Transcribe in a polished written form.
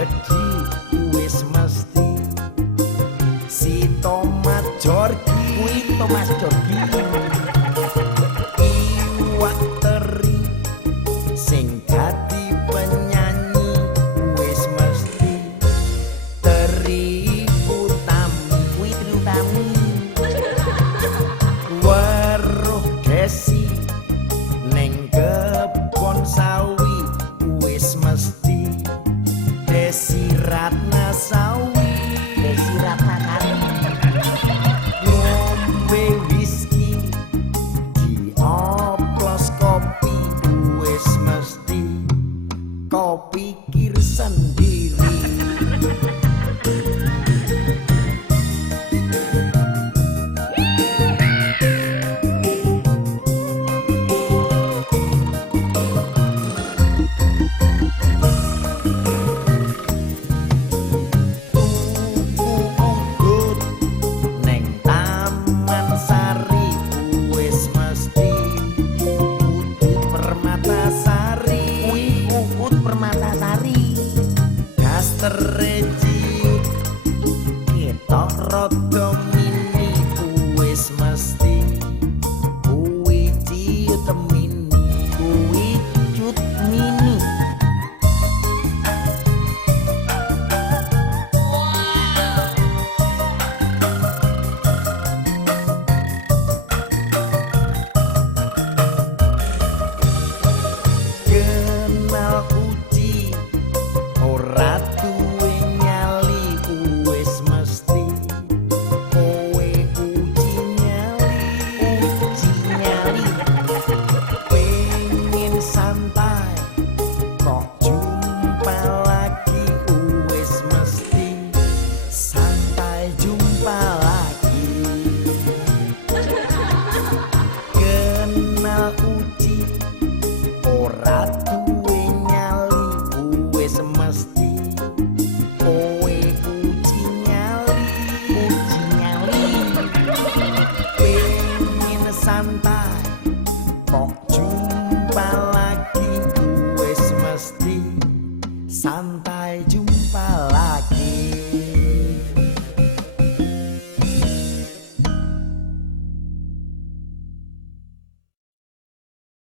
gedhi wis mesti si tomat jorgi kuwi Thomas Jorgi iwak teri sing dadi penyanyi wis mesti teri utami kuwi Teri Utami weruh gesi ning kebon sawi wis mesti Desi Ratnasawi Desi Ratnasari ngombe whisky dioplos kopi wis mesti kopi kir sendiri tereciut ketok rada mini wis mesti kuwi ciut mini kuwi cut mini kenal uji ora duwe nyali wis mesti kowe uji nyali pengen santai kok jumpa lagi wis mesti santai jumpa lagi kenal uji ora duwe nyali wis mesti kowe uji nyali pengen santai kok jumpa lagi wis mesti santai jumpa lagi